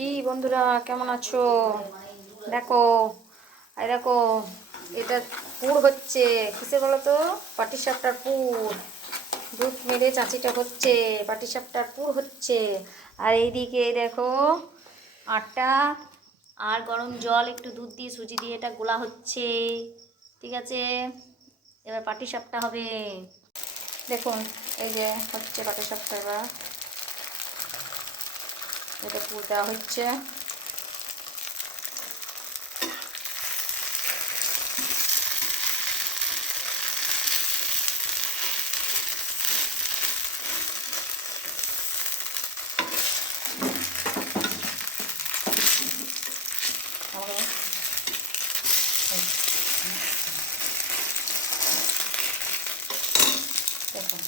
কি বন্ধুরা কেমন আছো? দেখো, এই দেখো, এটা পুর হচ্ছে কিসে বলো তো? পাটিসাপটার পুর। দুধ মেরে চাচিটা হচ্ছে, পাটিসাপটার পুর হচ্ছে। আর এইদিকে দেখো আটা আর গরম জল, একটু দুধ দিয়ে সুজি দিয়ে এটা গোলা হচ্ছে। ঠিক আছে, এবার পাটিসাপটা হবে। দেখুন, এই যে হচ্ছে পাটিসাপটা। এবার এটা পুর দেওয়া হচ্ছে। দেখুন,